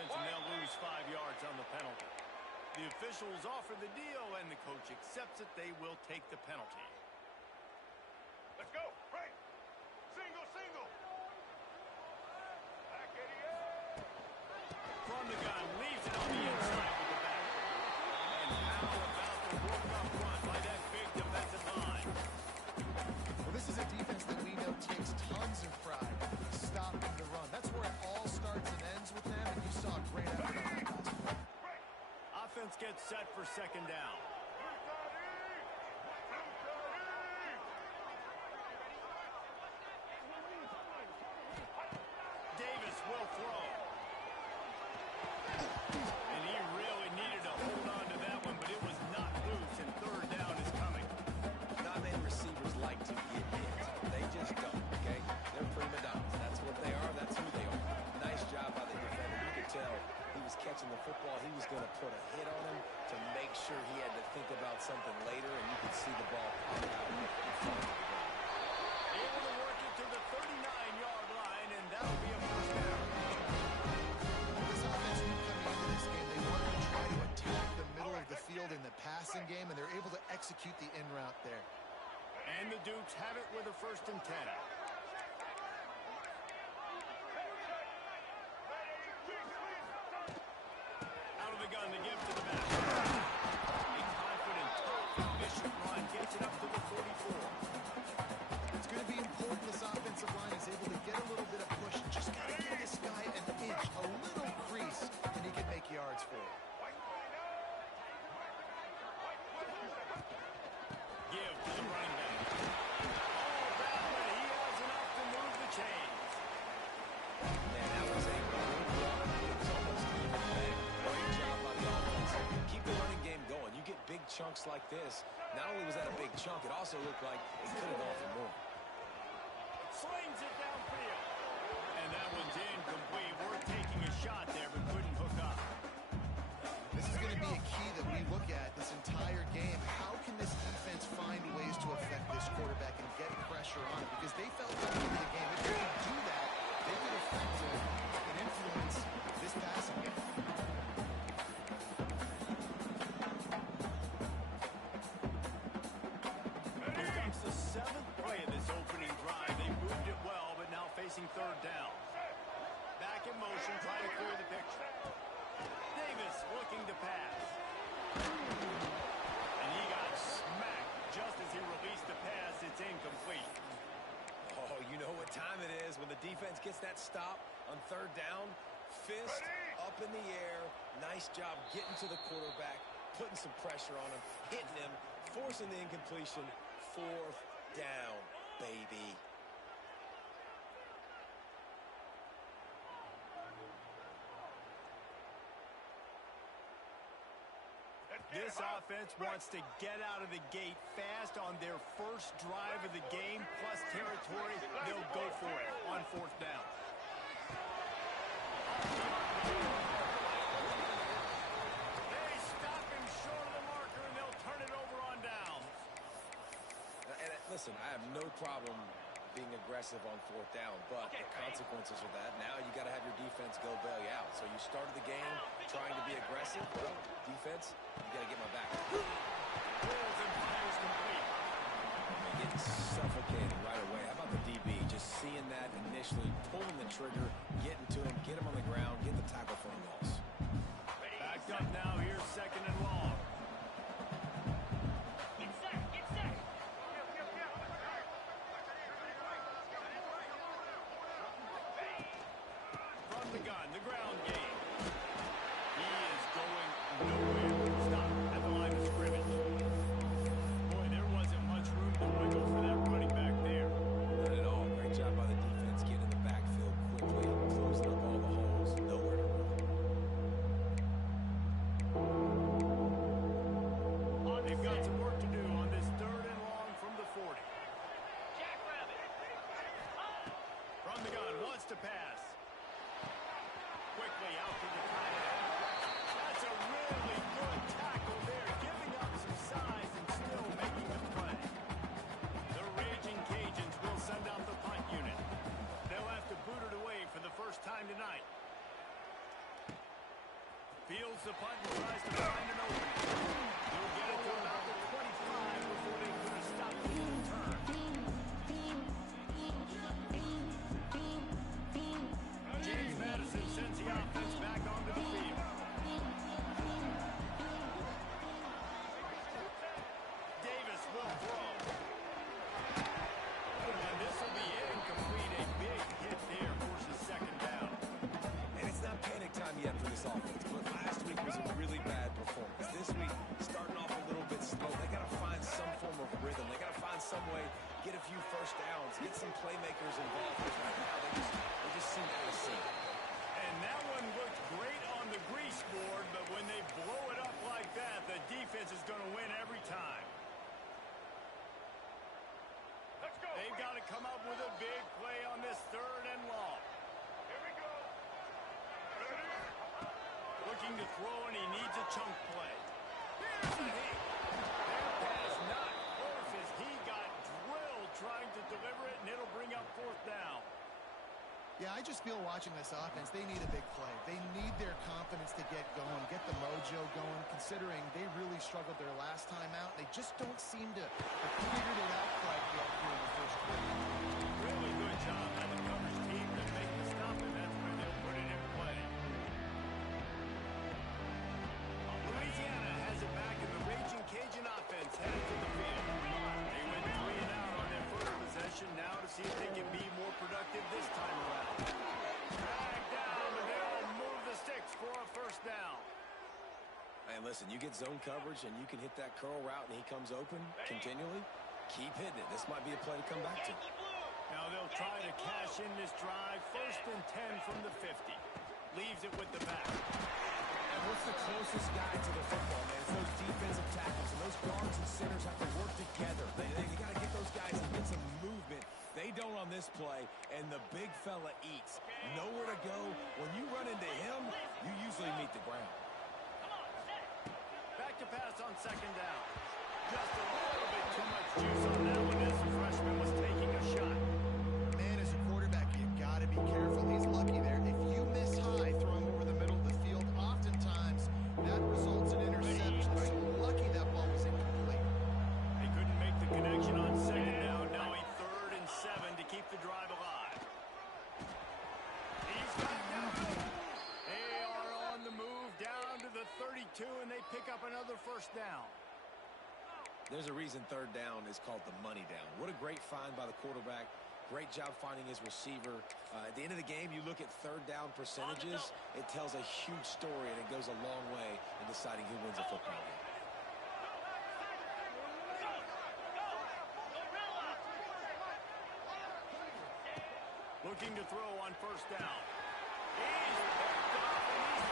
offense, and they'll lose 5 yards on the penalty. The officials offer the deal, and the coach accepts it. They will take the penalty. Let's go. Right. Single, single. Back idiot. From the gun, leaves it on the inside with the back. And how about the work up front by that big defensive line? Well, this is a defense that we know takes tons of pride stopping the run. That's where it all starts and ends with them, and you saw a great effort on that. Offense gets set for second down. Davis will throw. And he really needed to hold on to that one, but it was not loose, and third down is coming. Not many receivers like to get hit. They just don't, okay? They're prima donnas. That's what they are. That's who they are. Nice job by the defender. You could tell he was catching the football. He was going to put a hit on him to make sure he had to think about something later, and you could see the ball pop out in front of the goal. Able to work it to the 39-yard line, and that'll be a first down. This offense knew coming into this game, they wanted to try to attack the middle of the field in the passing game, and they're able to execute the in route there. And the Dukes have it with a 1st and 10. Out of the gun to give to the back. A confident, tough, efficient run gets it up to the 44. It's going to be important this offensive line is able to get a little bit of push. Just got to give this guy an inch, a little crease, and he can make yards for it. Give to the running back. All down, and he has enough to move the chains. Man, that was a good run. It was almost even back. Great job by the offense. Keep the running game going. You get big chunks like this. Not only was that a big chunk, it also looked like it could have gone for more. Slings it downfield. And that one's incomplete. We're taking a shot there, but couldn't hook up. This is going to be a key that we look at this entire game. How can this defense find ways to affect this quarterback and get pressure on him? Because they felt coming into the game, if they could do that, they could affect and influence this passing game. Here comes the 7th play of this opening drive. They moved it well, but now facing third down. Back in motion, trying to clear the picture. Davis looking to pass. And he got smacked just as he released the pass. It's incomplete. Oh, you know what time it is when the defense gets that stop on third down. Fist up in the air. Nice job getting to the quarterback, putting some pressure on him, hitting him, forcing the incompletion. 4th down, baby. This offense wants to get out of the gate fast on their first drive of the game, plus territory. They'll go for it on 4th down. They stop him short of the marker, and they'll turn it over on downs. And listen, I have no problem being aggressive on 4th down, but the consequences of that, now you got to have your defense go bail you out. So you started the game trying to be aggressive. Well, defense, you got to get my back. Rolls and fires complete. And getting suffocated right away. How about the DB? Just seeing that initially, pulling the trigger, getting to him, get him on the ground, get the tackle for a loss. Backed up now. Here's 2nd and long. The gun, the ground game. He is going nowhere. Stop at the line of scrimmage. Boy, there wasn't much room to wiggle for that running back there. Not at all. Great job by the defense getting in the backfield quickly, closing up all the holes. Nowhere to run. They've got some work to do on this 3rd and long from the 40. From the gun, wants to pass. Quickly out to the tight end. That's a really good tackle there, giving up some size and still making the play. The raging Cajuns will send out the punt unit. They'll have to boot it away for the first time tonight. Fields the punt and tries to find an opening. He'll get it to about the 25 before they put a stop to the return. James Madison sends the offense back onto the field. Davis will throw. And this will be incomplete. A big hit there forces second down. And it's not panic time yet for this offense, but last week was a really bad performance. This week, starting off a little bit slow. They got to find some form of rhythm. They got to find some way, get a few first downs, get some playmakers involved. Right now, they just seem out of sync. And that one looked great on the grease board, but when they blow it up like that, the defense is going to win every time. Let's go. They've got to come up with a big play on this third and long. Here we go. Ready? Looking to throw, and he needs a chunk play. Here's a hit. Their pass not close as he got drilled trying to deliver it, and it'll bring up fourth down. Yeah, I just feel watching this offense, they need a big play. They need their confidence to get going, get the mojo going, considering they really struggled their last time out. They just don't seem to have figured it out quite yet here in the first quarter. Really good job by the coverage team to make the stop, and that's where they'll put it in play. Louisiana has it back, and the Raging Cajun offense headed to the field. They went 3 and out on their first possession, now to see if they can be more productive this time around. Drag down, and they'll move the sticks for a first down. And listen, you get zone coverage and you can hit that curl route and he comes open continually. Keep hitting it. This might be a play to come back to. Now they'll try to cash in this drive. First and 10 from the 50. Leaves it with the back. And what's the closest guy to the football, man? It's those defensive tackles, and those guards and centers have to work together. They got to get those guys and get some movement. They don't on this play, and the big fella eats. Nowhere to go. When you run into him, you usually meet the ground. Back to pass on second down. Just a little bit too much juice on that one as the freshman was taking a shot. Man, as a quarterback, you got to be careful. He's lucky there. If you miss high throwing over the middle of the field, oftentimes that results in interception. So lucky that ball was incomplete. They couldn't make the connection on second down. Now a 3rd and 7 to keep the drive alive. He's got it down. They are on the move down to the 32, and they pick up another first down. There's a reason 3rd down is called the money down. What a great find by the quarterback. Great job finding his receiver. At the end of the game, you look at 3rd down percentages. It tells a huge story, and it goes a long way in deciding who wins a football game. Looking to throw on first down. He's picked off, and he's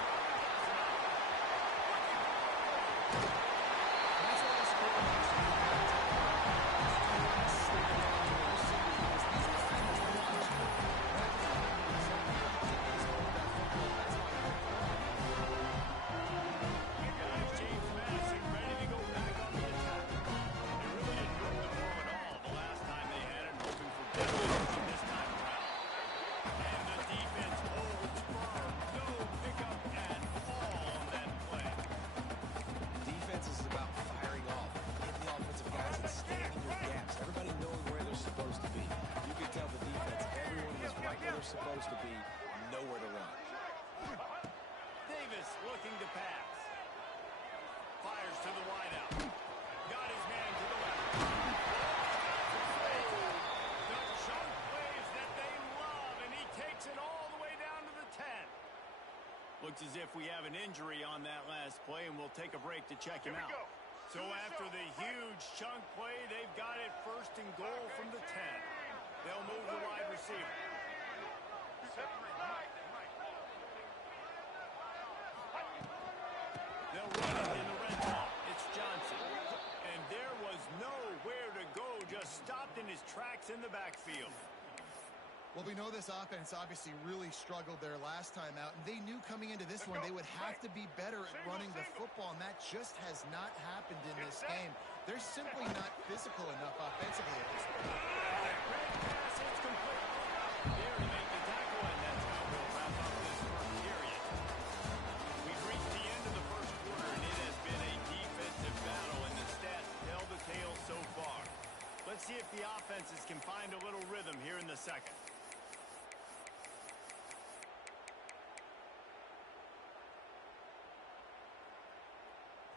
That's what this quarterback's doing. James Madison ready to go back on the attack. They really didn't move the ball at all the last time they had it, hoping for definite this time around. And the defense holds firm. No pickup at all on that play. Defense is about firing off, hitting the offensive guys and staying in your gaps. Everybody knowing where they're supposed to be. You can tell the defense, everyone was right where they're supposed to be, nowhere to run. Davis looking to pass. Fires to the wideout. Got his man to the left. The chunk plays that they love, and he takes it all the way down to the 10. Looks as if we have an injury on that last play, and we'll take a break to check him out. So after the huge chunk play, they've got it 1st and goal from the 10. They'll move the wide receiver. They'll run it in the red zone. It's Johnson. And there was nowhere to go, just stopped in his tracks in the backfield. Well, we know this offense obviously really struggled their last time out, and they knew coming into this one they would have to be better at running the football, and that just has not happened in this game. They're simply not physical enough offensively at this point. Great pass, it's complete. There to make the tackle, and that's how we'll wrap up this first period. We've reached the end of a little rhythm here in the second.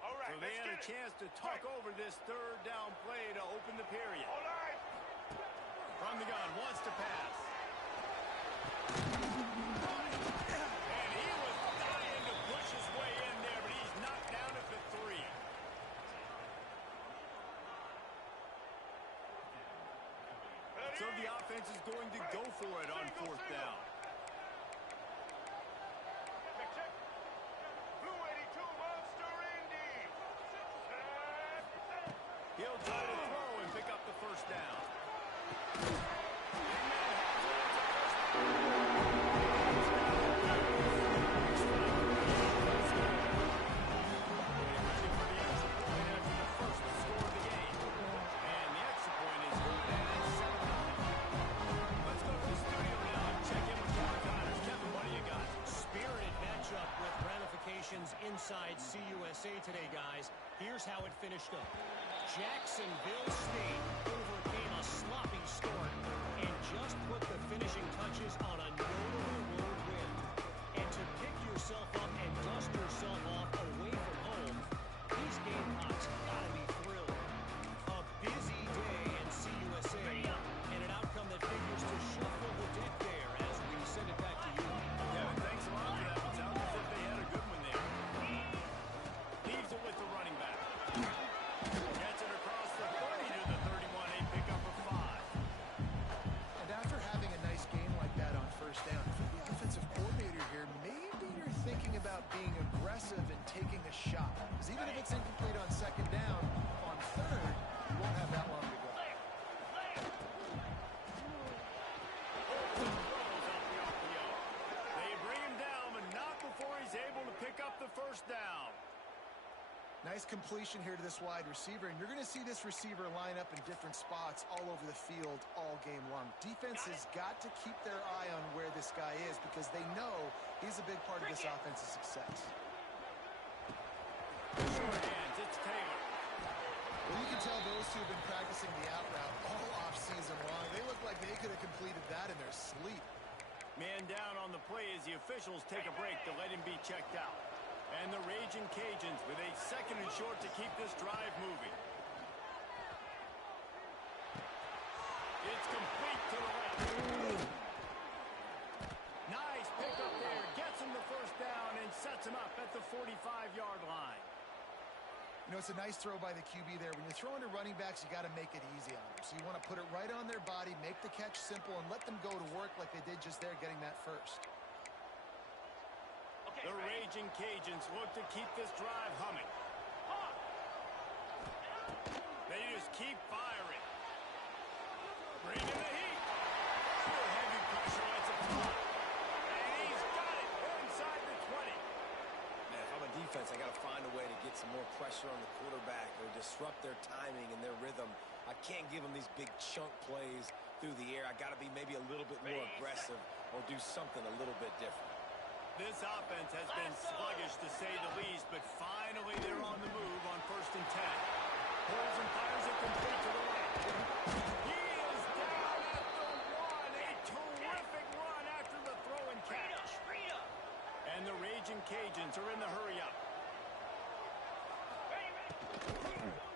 All right, So they let's had a get it. chance to talk over this third down play to open the period. All right. From the gun, wants to pass. And he was dying to push his way in there, but he's knocked down at the 3. So the offense is going to go for it on fourth down. Check, check. Blue 82 Monster Indy. He'll try to throw and pick up the first down. Inside CUSA today, guys. Here's how it finished up. Jacksonville State overcame a sloppy start and just put the finishing touches on a notable road win. And to pick yourself up and dust yourself off away from home, these Gamecocks gotta be thrilled. A busy day in CUSA and an outcome that figures to shuffle the deck there as we send it back to you. Kevin, thanks a lot for that. It sounds as if they had a good one there. Leaves it with the running back. Gets it across the 30 to the 31, a pickup of 5. And after having a nice game like that on first down, for the offensive coordinator here, maybe you're thinking about being aggressive and taking a shot. Because even if it's incomplete on second down, on third, you won't have that long to go. They bring him down, but not before he's able to pick up the first down. Nice completion here to this wide receiver, and you're going to see this receiver line up in different spots all over the field all game long. Defense has got to keep their eye on where this guy is because they know he's a big part of this offense's success. Short hands, it's Taylor. Well, you can tell those two have been practicing the out route all off-season long. They look like they could have completed that in their sleep. Man down on the play as the officials take a break to let him be checked out. And the Raging Cajuns with a second and short to keep this drive moving. It's complete to the left. Nice pickup there. Gets him the first down and sets him up at the 45-yard line. You know, it's a nice throw by the QB there. When you're throwing to running backs, you got to make it easy on them. So you want to put it right on their body, make the catch simple, and let them go to work like they did just there getting that first. The Raging Cajuns look to keep this drive humming. They just keep firing. Bring in the heat. Still heavy pressure. That's a fly. And he's got it inside the 20. Man, if I'm a defense, I got to find a way to get some more pressure on the quarterback or disrupt their timing and their rhythm. I can't give them these big chunk plays through the air. I got to be maybe a little bit more aggressive or do something a little bit different. This offense has been sluggish to say the least, but finally they're on the move on 1st and 10. Pulls and fires it complete to the right. He is down at the 1. A terrific run after the throw and catch. And the Raging Cajuns are in the hurry up.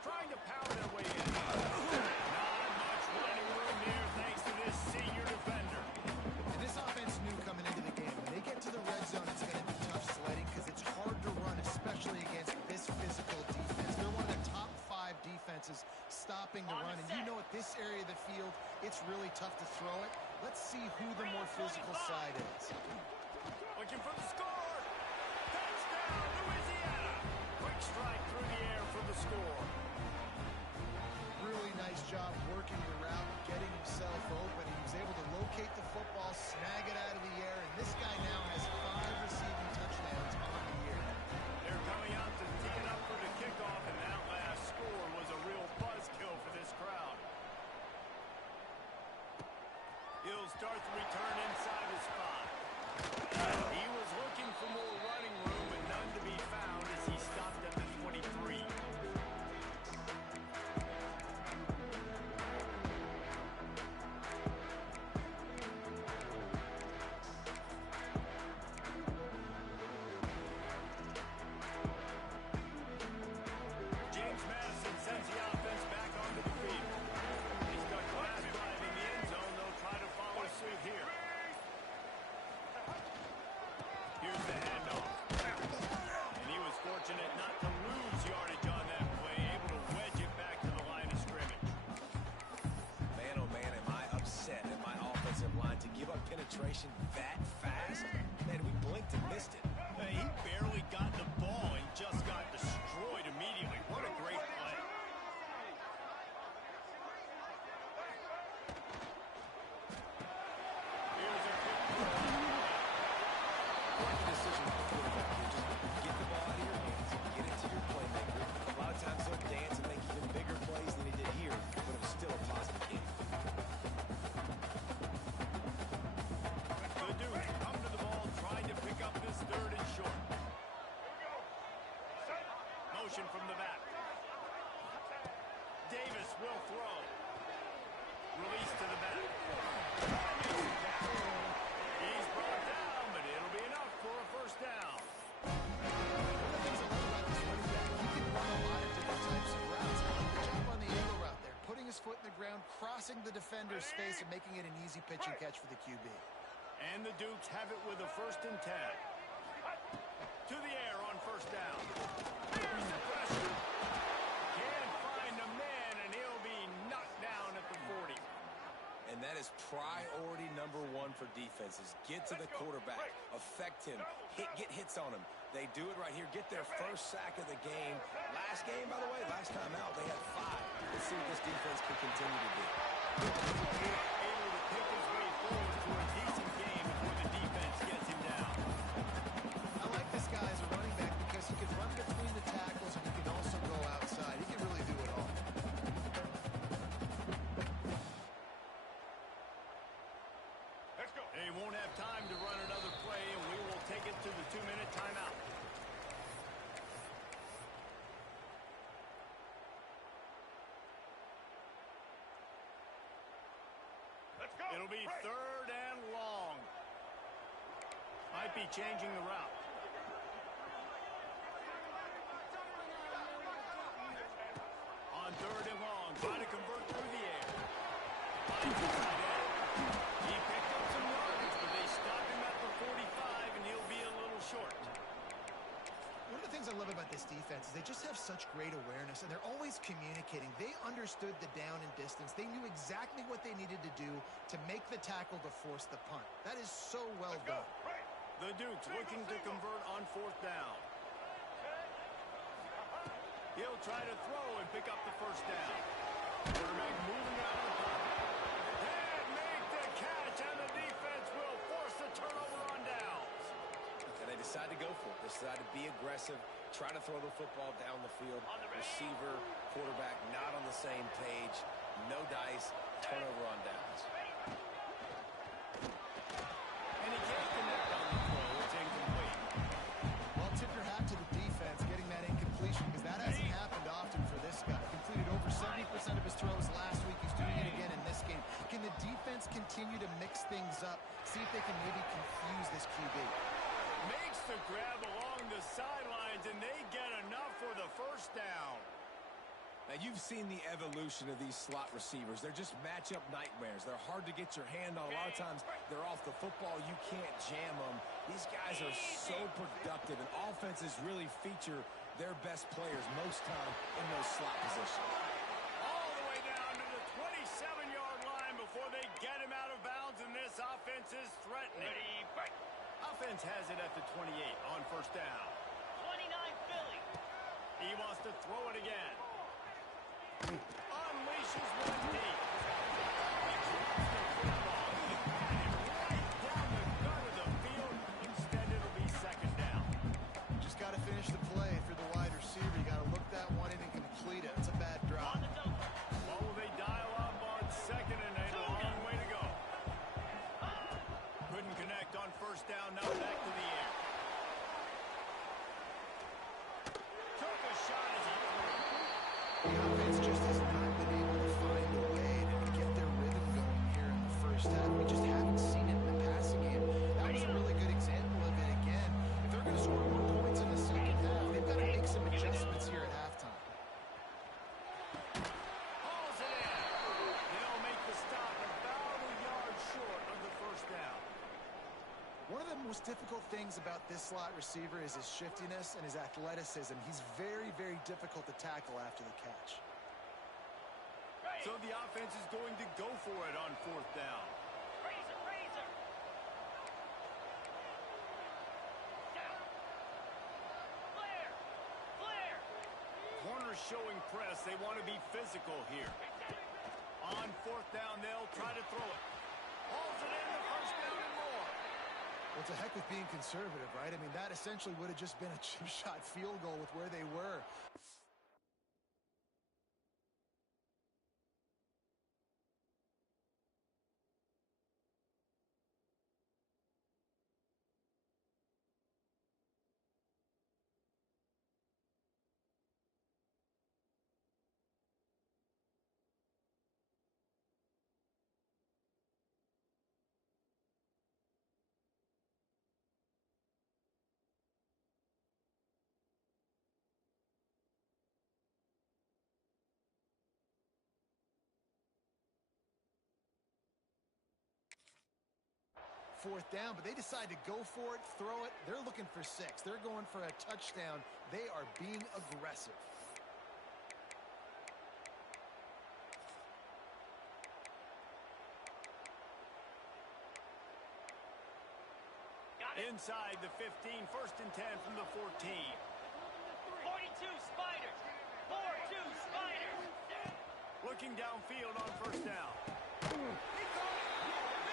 Trying to power their way in. Not much running room there thanks to this senior defender. And this offense knew coming into the game, when they get to the red zone, it's going to be tough sledding because it's hard to run, especially against this physical defense. They're one of the top 5 defenses stopping the run. And you know at this area of the field, it's really tough to throw it. Let's see who the more physical side is. Looking for the score. Touchdown, Louisiana. Quick strike through the air for the score. Really nice job working the route, getting himself open. He was able to locate the football, snag it out of the air, and this guy now has 5 receiving touchdowns on the year. They're coming out to tee it up for the kickoff, and that last score was a real buzzkill for this crowd. He'll start the return inside his spot. He was looking for more running room, but none to be found as he stopped at the 23. defender's face and making it an easy pitch and catch for the QB. And the Dukes have it with a 1st and 10. To the air on 1st down. Here's the pressure. Can't find a man, and he'll be knocked down at the 40. And that is priority number 1 for defenses. Get to the quarterback, affect him, get hits on him. They do it right here. Get their first sack of the game. Last game, by the way, last time out, they had 5. Let's see what this defense can continue to do. Able to pick his way forward to a decent game before the defense gets him down. I like this guy as a running back because he can run between the tackles and he can also go outside. He can really do it all. Let's go. They won't have time to run another play, and we will take it to the 2-minute timeout. Let's go. It'll be Break. 3rd and long. Might be changing the route. On 3rd and long, trying to convert through the air. Finds the tight end. He picked up some yardage, but they stop him at the 45, and he'll be a little short. One of the things I love about this defense is they just have such great awareness, and they're always communicating. They understood the down and distance. They knew exactly what they needed to do to make the tackle to force the punt. That is so well Let's go. done. Break. The Dukes looking to convert on 4th down. He'll try to throw and pick up the 1st down. Quarterback moving out of the pocket. And make the catch, and the defense will force the turnover on downs. And they decide to go for it. They decide to be aggressive, try to throw the football down the field. Receiver, quarterback, not on the same page. No dice, turnover on downs. And he can't connect on the throw. It's incomplete. Well, tip your hat to the defense getting that incompletion because that hasn't happened often for this guy. Completed over 70% of his throws last week. He's doing it again in this game. Can the defense continue to mix things up, see if they can maybe confuse this QB? Makes the grab along the sidelines, and they get enough for the 1st down. Now, you've seen the evolution of these slot receivers. They're just matchup nightmares. They're hard to get your hand on. A lot of times, they're off the football. You can't jam them. These guys are so productive, and offenses really feature their best players most time in those slot positions. All the way down to the 27-yard line before they get him out of bounds, and this offense is threatening. Ready. Break. Offense has it at the 28 on 1st down. 29 Philly. He wants to throw it again. Unleashes one deep. He drops the football. He had it right down the gut of the field. Instead, it'll be 2nd down. Just got to finish the play. If you're the wide receiver, you got to look that one in and complete it. It's a bad drop. On the double. What will they dial up on 2nd and 8? A long way to go. Couldn't connect on 1st down. Now back to the air. Took a shot as he threw. The offense just has not been able to find a way to get their rhythm going here in the 1st half. We just haven't seen it in the passing game. That was a really good example of it again. If they're going to score more points in the 2nd half, they've got to make some adjustments here at halftime. Hauls it in. They'll make the stop about a yard short of the 1st down. One of the most difficult things about this slot receiver is his shiftiness and his athleticism. He's very, very difficult to tackle after the catch. So the offense is going to go for it on 4th down. Razor, razor. Down. Flare. Flare. Corners showing press. They want to be physical here. On 4th down, they'll try to throw it. Hauls it in the 1st down and more. Well, it's a heck with being conservative, right? I mean, that essentially would have just been a chip shot field goal with where they were. 4th down, but they decide to go for it, throw it. They're looking for 6. They're going for a touchdown. They are being aggressive. Inside the 15, 1st and 10 from the 14. 42 Spiders. 4-2 Spiders. Looking downfield on 1st down. He caught it.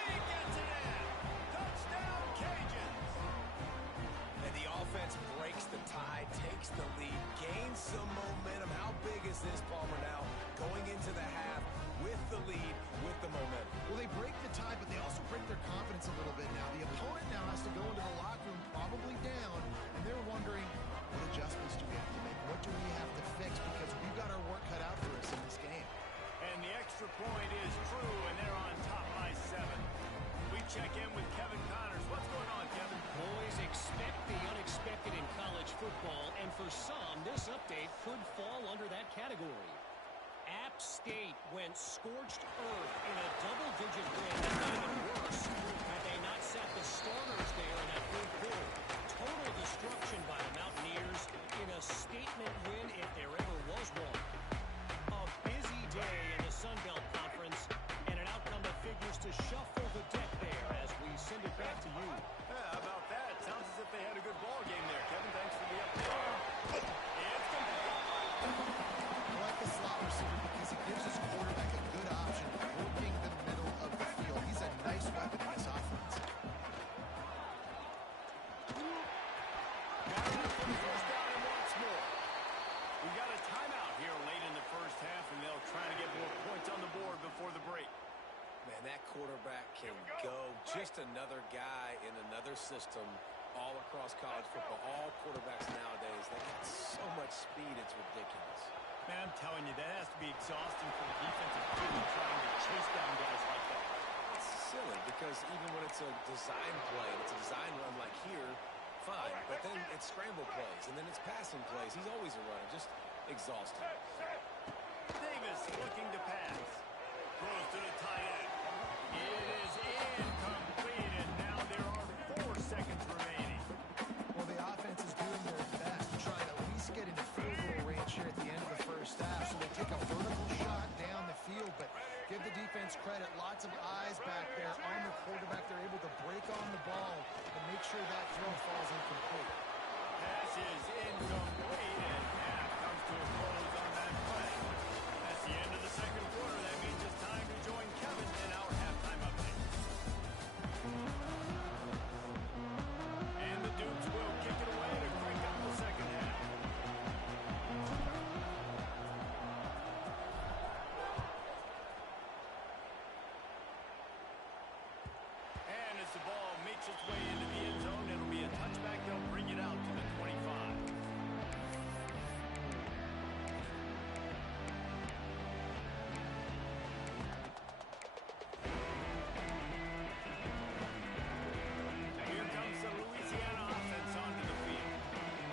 He gets it in. Touchdown, Cajuns. And the offense breaks the tie, takes the lead, gains some momentum. How big is this, Palmer, now? Going into the half with the lead, with the momentum. Well, they break the tie, but they also break their confidence a little bit now. The opponent now has to go into the locker room probably down, and they're wondering, what adjustments do we have to make? What do we have to fix? Because we've got our work cut out for us in this game. And the extra point is true, and they're on top by 7. We check in with Kevin Connors. What's going on, Kevin? Boys, expect the unexpected in college football, and for some, this update could fall under that category. App State went scorched earth in a double-digit win. Even worse, had they not set the starters there in that 4th quarter. Total destruction by the Mountaineers in a statement win if there ever was one. A busy day in the Sun Belt Conference, and an outcome that figures to shuffle the deck there as we send it back to you. How about that? Sounds as if they had a good ball game there, Kevin. Thanks for the update. It's complete. I like the slot receiver because he gives his quarterback a good option working the middle of the field. He's a nice weapon in this offense. Got enough for the 1st down and once more. We got a timeout here late in the 1st half, and they'll try to get more points on the board before the break. Man, that quarterback can go. Just another guy in another system all across college football. All quarterbacks nowadays, they got so much speed, it's ridiculous. Man, I'm telling you, that has to be exhausting for the defensive team trying to chase down guys like that. It's silly because even when it's a design play, and it's a design run like here, fine. But then it's scramble plays, and then it's passing plays. He's always a runner. Just exhausting. Davis looking to pass. Throws to the tight end. It is incomplete, and now there are 4 seconds remaining. Well, the offense is doing their best to try and at least get into field goal range here at the end of the 1st half. So they take a vertical shot down the field, but give the defense credit. Lots of eyes back there on the quarterback. They're able to break on the ball and make sure that throw falls incomplete. Pass is incomplete, and half comes to a close on that play. That's the end of the 2nd quarter. That means it's time to join Kevin in our halftime update. And the Dukes will kick it away to crank up the 2nd half. And as the ball makes its way into the end zone, it'll be a touchback. They'll bring it out to the 25. Here comes the Louisiana offense onto the field.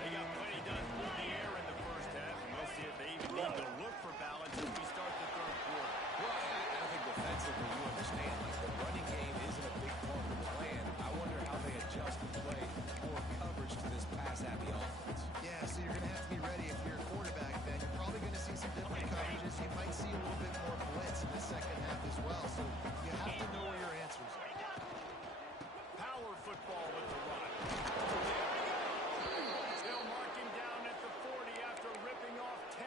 They got plenty done through the air in the 1st half, and we'll see if they even need to look for balance as we start the 3rd quarter. Well, I think defensively, you understand, like the running game isn't a big part of the plan. I wonder how they adjust and play more coverage to this pass-happy offense. Yeah, so you're going to have to be ready if you're a quarterback then. You're probably going to see some different coverages. You might see a little bit more blitz in the 2nd half as well. So you have to know where your answers are. Power football with the run. Still marking down at the 40 after ripping off 10.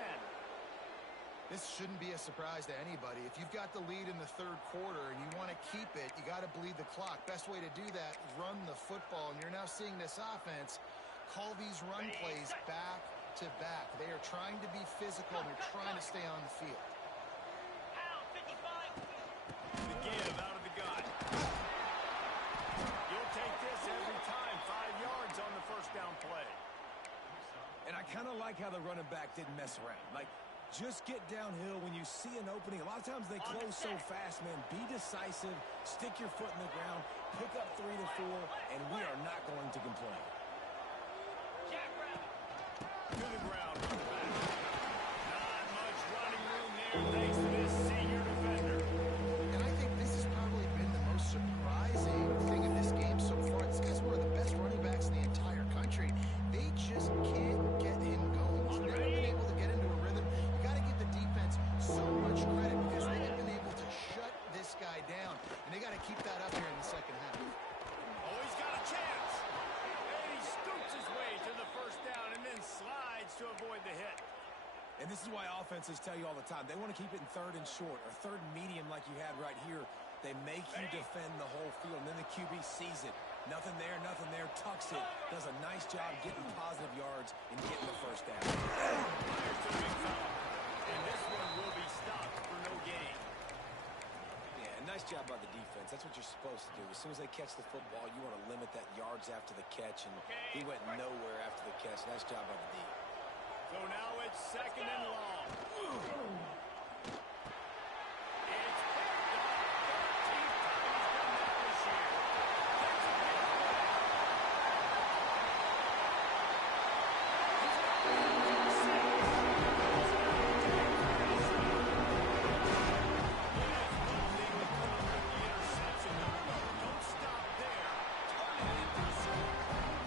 This shouldn't be a surprise to anybody. If you've got the lead in the 3rd quarter and you want to keep it, you got to bleed the clock. Best way to do that, run the football. And you're now seeing this offense call these run plays back to back. They are trying to be physical, and they're trying to stay on the field. Pound 55. The give out of the gun. You'll take this every time. 5 yards on the 1st down play. And I kind of like how the running back didn't mess around. Like, just get downhill when you see an opening. A lot of times they close so fast, man. Be decisive, stick your foot in the ground, pick up 3 to 4, and we are not going to complain. To the ground, running back. Not much running room there thanks to this senior defender. And I think this has probably been the most surprising thing in this game got to keep that up here in the second half. Oh, he's got a chance. And he scoots his way to the first down and then slides to avoid the hit. And this is why offenses tell you all the time, they want to keep it in third and short or third and medium like you had right here. They make you defend the whole field, and then the QB sees it. Nothing there, tucks it. Does a nice job getting positive yards and getting the first down. Fires to the big fella. And this one will be stopped for no gain. Yeah, nice job by the defense. That's what you're supposed to do. As soon as they catch the football, you want to limit that yards after the catch, and he went nowhere after the catch. Nice job by the D. So now it's second and long. It's picked off. 13th time he's done that this year. That's a big interception. Don't stop there. Turn it into a score.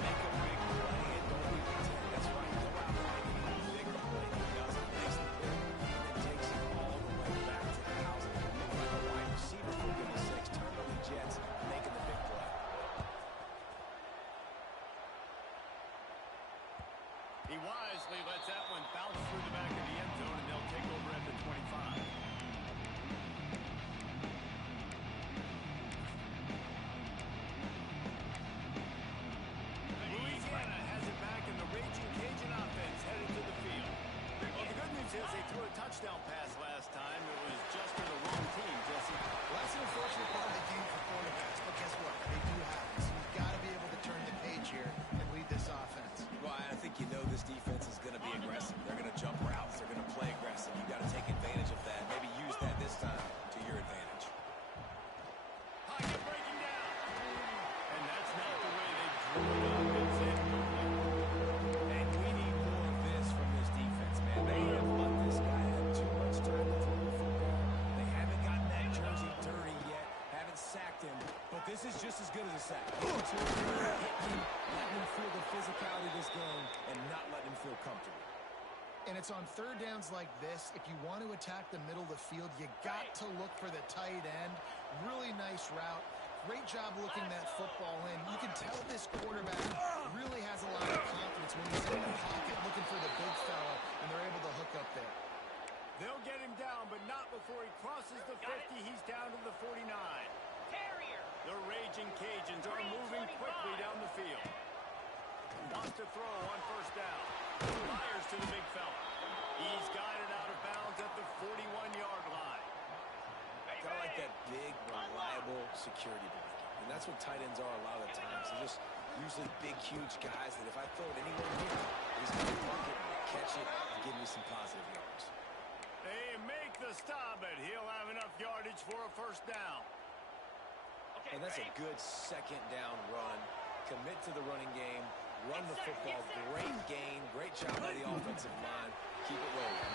Make a big play and don't be content. That's right. Go out like a big play. He does it, makes the pick, and then takes it all the way back to the house. Look like a wide receiver, for goodness sakes. Turn on the Jets, making the big play. He wisely lets that one bounce through the back of the end zone, and they'll take over at the 25. Louisiana has it back, and the Raging Cajun offense headed to the field. Well, the good news is they threw a touchdown pass last time. It was just to the wrong team, Jesse. Well, that's an unfortunate part of the game for quarterbacks, but guess what? They do have it. So you've got to be able to turn the page here and lead this offense. Well, I think you know this defense is going to be aggressive. They're going to jump routes. They're going to play aggressive. You've got to take advantage of that. Maybe use that this time to your advantage. Pocket breaking down. And that's not the way they drew it up. It's incomplete. And we need more of this from this defense, man. They have let this guy have too much time to throw the football. They haven't gotten that jersey dirty yet, haven't sacked him, but this is just as good as a sack. Letting him feel the physicality of this game and not letting him feel comfortable. And it's on third downs like this. If you want to attack the middle of the field, you got to look for the tight end. Really nice route. Great job looking that football in. You can tell this quarterback really has a lot of confidence when he's in the pocket looking for the big fella, and they're able to hook up there. They'll get him down, but not before he crosses the 50. He's down to the 49. Terrier. The Raging Cajuns are moving quickly down the field. Wants to throw on first down. Fires to the big fella. He's got it out of bounds at the 41-yard line. Kind of like that big, reliable security blanket. And that's what tight ends are a lot of the times. They're just usually big, huge guys that if I throw it anywhere near, he's going to block it, catch it, and give me some positive yards. They make the stop, but he'll have enough yardage for a first down. And that's a good second down run. Commit to the running game. Run the football. Great gain. Great job by the offensive line. Keep it rolling.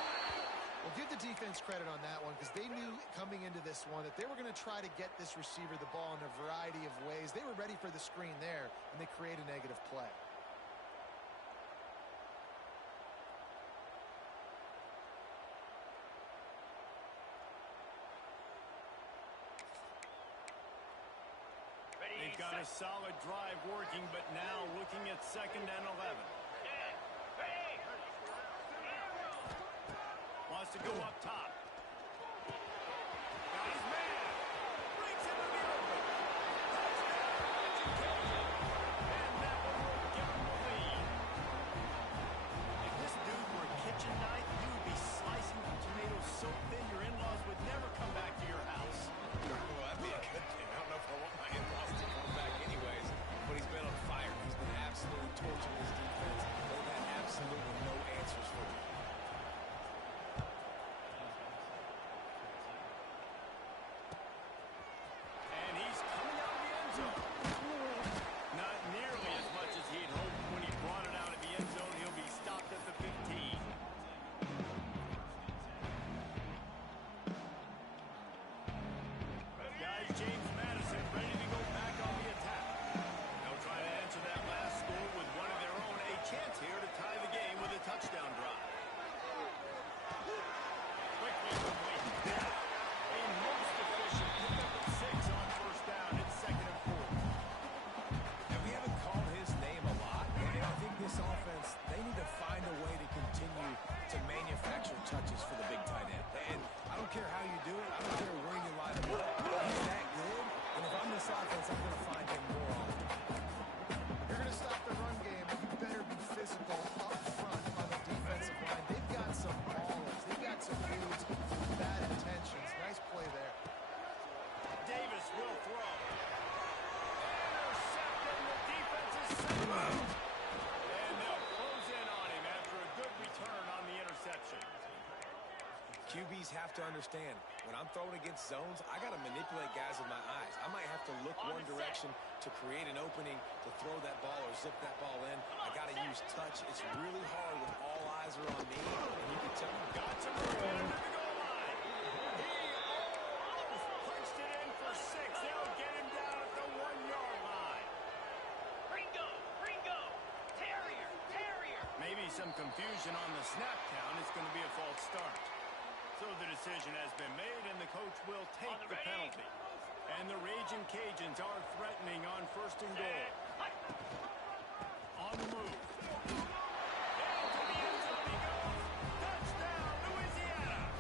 Well, give the defense credit on that one because they knew coming into this one that they were going to try to get this receiver the ball in a variety of ways. They were ready for the screen there, and they create a negative play. They've got a solid drive working, but now looking at second and 11. Wants to go up top. Got his man. Brings him to the open. Touchdown, and that one will give him the lead. If this dude were a kitchen knife, he would be slicing the tomatoes so thin your in-laws would never come back to your house. Well, that'd be a good thing. I don't know if I want my in-laws to come back anyways, but he's been on fire. He's been absolutely torching this defense. They've had absolutely no answers for him. this offense, I'm going to find him more often. If you're going to stop the run game, you better be physical up front on the defensive line. They've got some ballers. They've got some dudes with bad intentions. Nice play there. Davis will throw. Intercepted. The defense is set. And they'll close in on him after a good return on the interception. QBs have to understand, when I'm throwing against zones, I got to manipulate guys with my eyes. I might have to look one direction to create an opening to throw that ball or zip that ball in. I got to use touch. It's really hard when all eyes are on me, and you can tell. Got to move it under the goal line. He almost punched it in for 6. They'll get him down at the 1-yard line. Ringo, Ringo, Terrier, Terrier. Maybe some confusion on the snap count. It's going to be a false start. So the decision has been made, and the coach will take the penalty. And the Raging Cajuns are threatening on 1st and goal. On the move. Into the end zone he goes. Touchdown, Louisiana.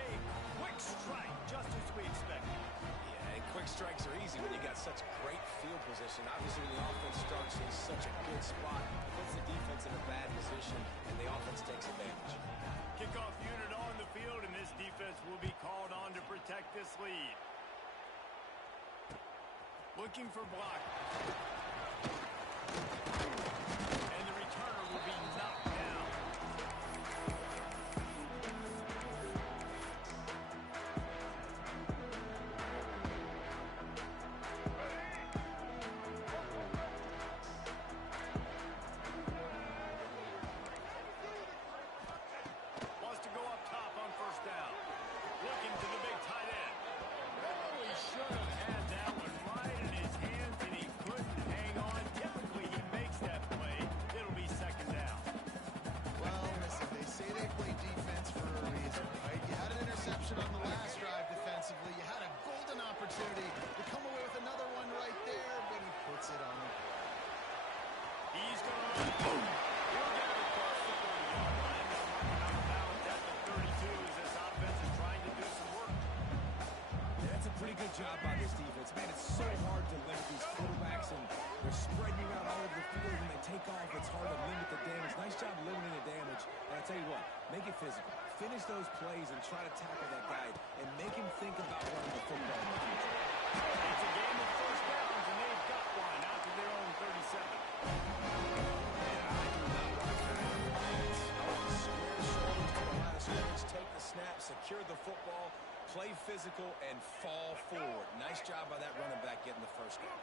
A quick strike, just as we expected. Yeah, and quick strikes are easy when you got such great field position. Obviously, when the offense starts in such a good spot, it puts the defense in a bad position, and the offense takes advantage. Kickoff unit on the field, and this defense will be called on to protect this lead. Looking for block. And the returner will be knocked down. Wants to go up top on 1st down. Looking to the big tight end. Oh, he should have had that one right in his hands, and he couldn't hang on. Typically, he makes that play. It'll be 2nd down. Well, listen, they say they play defense for a reason, right? You had an interception on the last drive defensively. You had a golden opportunity to come away with another one right there, but he puts it on the ground. He's going to run. Boom. He'll get it across the 30-yard line. They'll mark him out of bounds at the 32 as this offense is trying to do some work. Yeah, that's a pretty good job by this defense. Man, it's so hard to limit these quarterbacks, and they're spreading you out all over the field. When they take off, it's hard to limit the damage. Nice job limiting the damage. And I tell you what, make it physical. Finish those plays and try to tackle that guy and make him think about running the football in the future. It's a game of 1st downs, and they've got one out to their own 37. Yeah, I do not like that. I want the square shoulder to the line of scrimmage, take the snap, secure the football, play physical, and fall forward. Nice job by that running back getting the 1st down.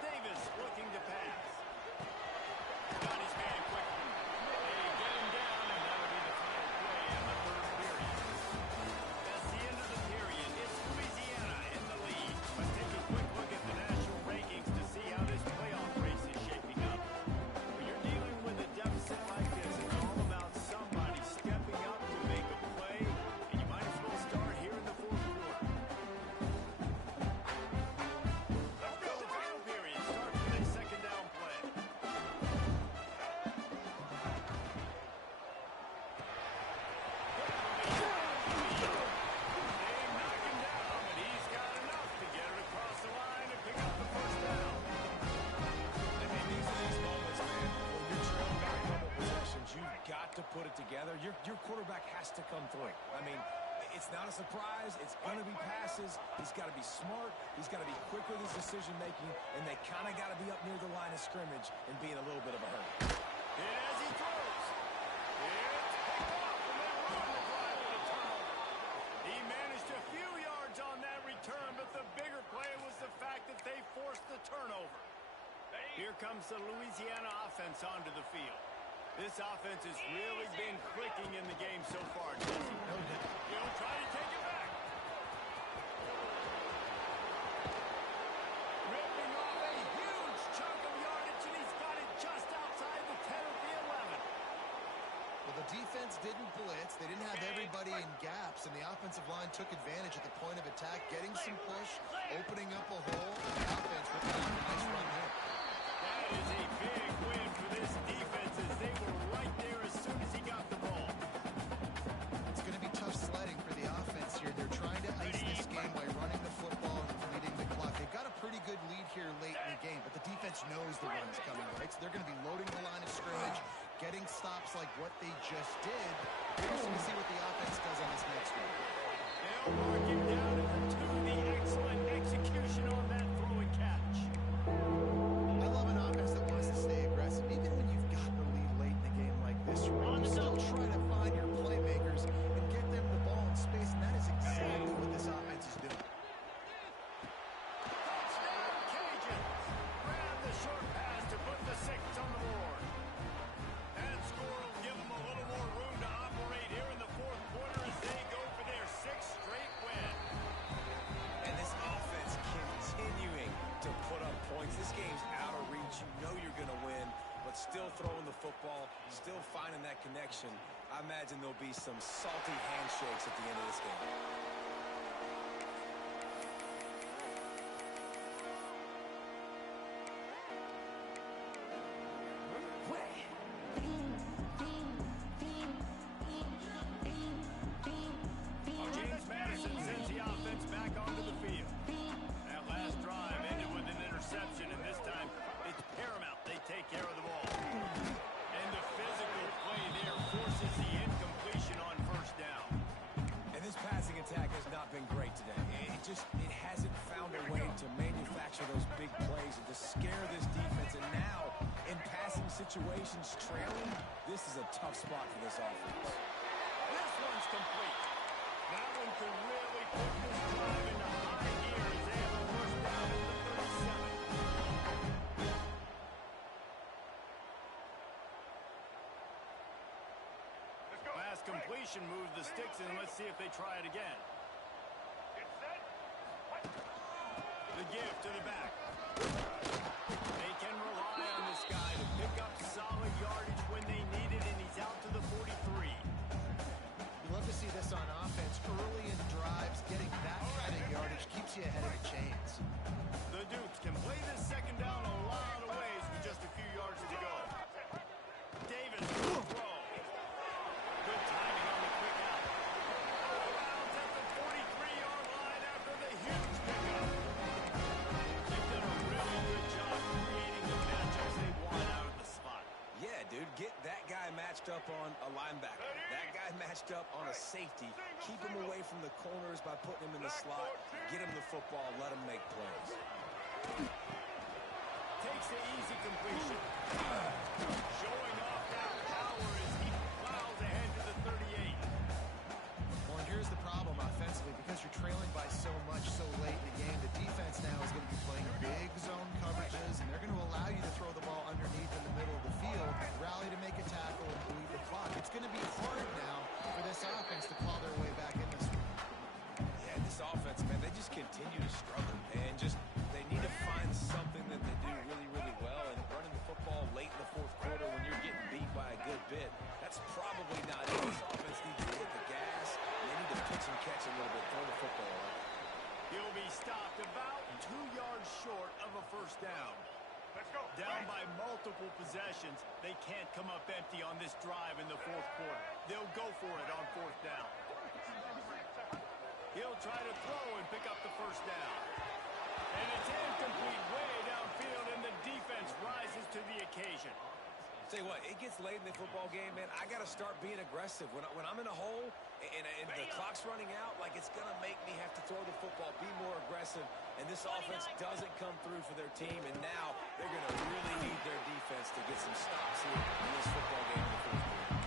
Davis looking to pass. Got his man quickly. They get him down, and that'll be the final play in the 3rd period. That's the end of the period. It's Louisiana in the lead. Let's take a quick look at the national rankings to see how this playoff race is shaping up. When you're dealing with a deficit like this, it's all about somebody stepping up to make a play, and you might as well start here in the 4th quarter. The final period starts with a 2nd down play. They knock him down, but he's got enough to get it across the line and pick up the 1st down. And these are these moments, man, when you're trailing by a couple possessions, you've got to put it together. Your quarterback has to come through. I mean, it's not a surprise. It's going to be passes. He's got to be smart. He's got to be quick with his decision-making, and they kind of got to be up near the line of scrimmage and be in a little bit of a hurry. And as he throws, it's picked off, and they run the drive with a turnover. He managed a few yards on that return, but the bigger play was the fact that they forced the turnover. Here comes the Louisiana offense onto the field. This offense has really been clicking in the game so far, Jesse. He'll try to take it back. Ripping off a huge chunk of yardage, and he's got it just outside the 10 at the 11. Well, the defense didn't blitz. They didn't have everybody in gaps, and the offensive line took advantage at the point of attack, getting some push, opening up a hole. The offense with a nice run there. That is a big win for this defense as they were right there as soon as he got the ball. It's going to be tough sledding for the offense here. stops like what they just did. Interesting to see what the offense does on this next one. They'll mark him down at the 2. The excellent execution on that throw and catch. I love an offense that wants to stay aggressive. Even when you've got the lead late in the game like this, you still try to find your playmakers and get them the ball in space, and that is exactly what this offense is doing. Touchdown, Cajuns. Grab the short pass to put the 6 on the board. That score will give them a little more room to operate here in the fourth quarter as they go for their 6th straight win. And this offense continuing to put up points. This game's out of reach. You know you're going to win, but still throwing the football, still finding that connection. I imagine there'll be some salty handshakes at the end of this game. James Madison sends the offense back onto the field. That last drive ended with an interception, and this time it's paramount they take care of the ball. And the physical play there forces the incompletion on first down. And this passing attack has not been great today. It hasn't found a way to manufacture those big plays and to scare this defense. And now, in passing situations, trailing, this is a tough spot for this offense. This one's complete. That one could really put this drive into high gear as they have a first down at the 37. Let's go. Last completion moves the sticks in. Let's see if they try it again. Get set. The give to the back. They can rely on this guy to pick up solid yardage when they need it, and he's out to the 43. You love to see this on offense. Early in drives, getting that kind of yardage keeps you ahead of the chains. The Dukes can play this second down a lot of ways with just a few yards to go. Davis will throw. Good timing on the quick out. Out at the 43-yard line after the huge pickup. They've done a really good job creating the matchups they want out of the slot. Yeah, dude, get that guy matched up on a linebacker. That guy matched up on a safety. Keep him away from the corners by putting him in the slot. Get him the football. Let him make plays. Takes the easy completion. Showing off that power as he plows ahead to the 38. Well, and here's the problem offensively. Because you're trailing by so much so late in the game, the defense now is going to be playing big zone coverages, and they're going to allow you to throw the ball underneath in the middle of the field, rally to make a tackle, and bleed the clock. It's going to be hard now for this offense to claw their way back in this one. Yeah, this offense, man, they just continue to struggle. And they need to find something that they do really, really well. And running the football late in the fourth quarter when you're getting beat by a good bit, that's probably not it. This offense needs to hit the gas. And they need to pitch and catch a little bit, throw the football around. He'll be stopped about 2 yards short of a first down. Let's go. Down by multiple possessions, they can't come up empty on this drive in the fourth quarter. They'll go for it on fourth down. He'll try to throw and pick up the first down. And it's incomplete way downfield, and the defense rises to the occasion. Tell you what, it gets late in the football game, man. I got to start being aggressive. When I'm in a hole and the clock's running out, like, it's going to make me have to throw the football, be more aggressive. And this offense doesn't come through for their team, and now they're going to really need their defense to get some stops here in this football game in the fourth quarter.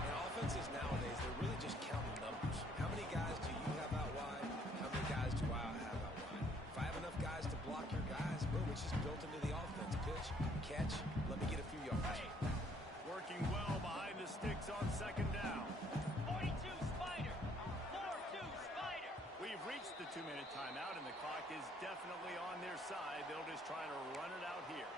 And offenses nowadays, they're really just counting numbers. How many guys do you have out wide? How many guys do I have out wide? If I have enough guys to block your guys, boom, it's just built into the offense. Pitch, catch, let me get a few yards. Working well behind the sticks on second down. 42 Spider. 4-2 Spider. We've reached the 2-minute timeout, and the clock is definitely on their side. They'll just try to run it out here.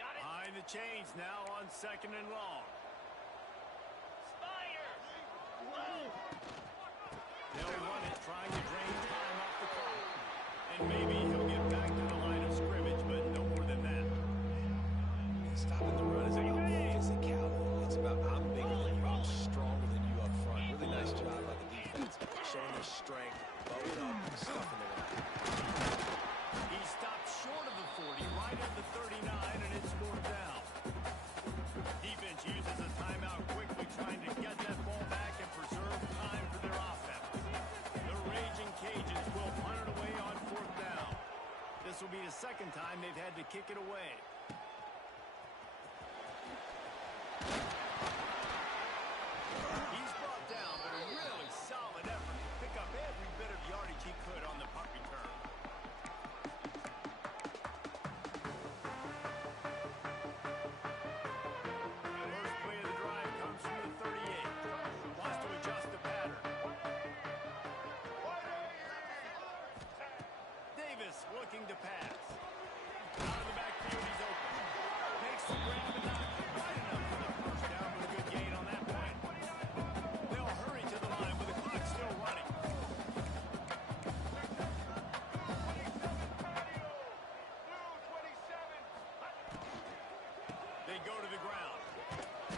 Got it. Behind the chains now on second and long. Spider. They'll run it, trying to drain time off the clock. And maybe he'll get back to the line of scrimmage, but no more than that. Stopping the run is about physicality. It's about I'm bigger than you, I'm stronger than you up front. Really nice job by the defense, showing their strength will be the second time they've had to kick it away. He's brought down, but a really solid effort to pick up every bit of yardage he could on the punt return. First play of the drive comes from the 38. Wants to adjust the pattern. Davis looking to pass. Out of the backfield, he's open. Makes the grab and not quite enough for the first down, but a good gain on that play. They'll hurry to the line with the clock still running. They go to the ground.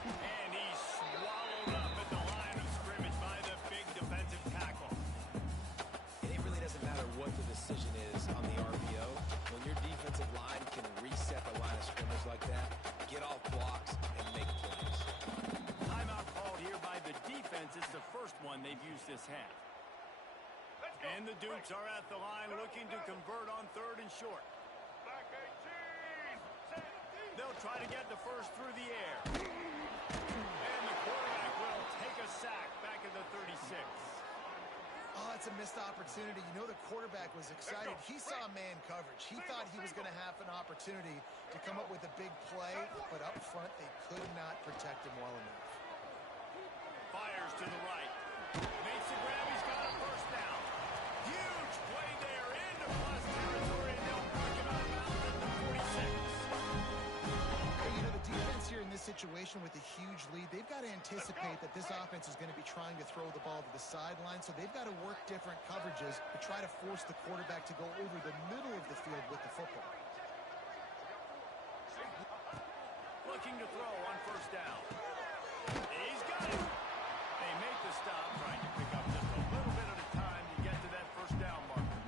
And he's swallowed up at the line of scrimmage by the big defensive tackle. And it really doesn't matter what the decision is on the RPO. When your defensive line can reset the line of scrimmage like that, get off blocks and make plays. Timeout called here by the defense. It's the first one they've used this half. And the Dukes are at the line looking to convert on 3rd and short. They'll try to get the first through the air. And the quarterback will take a sack back at the 36. Oh, that's a missed opportunity. You know the quarterback was excited. He saw man coverage. He thought he was going to have an opportunity to come up with a big play, but up front they could not protect him well enough. Fires to the right. Makes the grab. He's got a first down. Huge play there into plus territory, and they'll knock him out of bounds at the 46. Hey, you know, the defense here in this situation with a huge lead, they've got to anticipate that this offense is going to be trying to throw the ball to the sideline, so they've got to work different coverages to try to force the quarterback to go over the middle of the field with the football. Looking to throw on first down. He's got it. They make the stop, trying to pick up just a little bit at a time to get to that first down marker.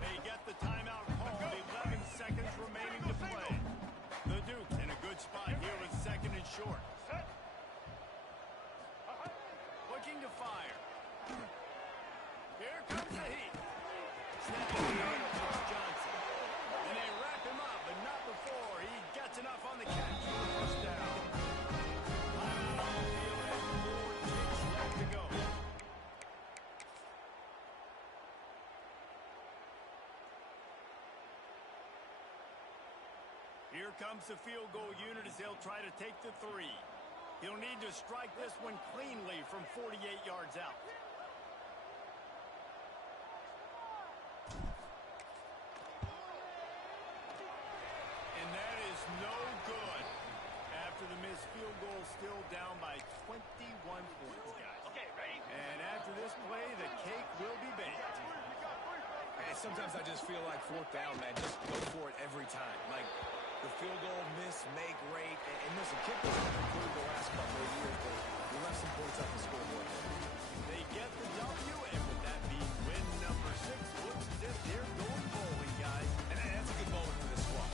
They get the timeout called. 11 seconds remaining to play. The Dukes in a good spot here with 2nd and short. Looking to fire. Here comes the heat. Snapping down to Johnson. And they wrap him up, but not before he gets enough on the catch for the first down. Timeout on the field and 4 ticks left to go. Here comes the field goal unit as they'll try to take the 3. He'll need to strike this one cleanly from 48 yards out. And that is no good. After the missed field goal, still down by 21 points, guys. Okay, ready? And after this play, the cake will be baked. Hey, sometimes I just feel like 4th down, man. Just go for it every time. Like the field goal, miss, make, rate. And listen, kickers have improved the last couple of years, but we left some points up the scoreboard. They get the W, and with that being win number 6, looks as if they're going bowling, guys. And that's a good moment for this squad.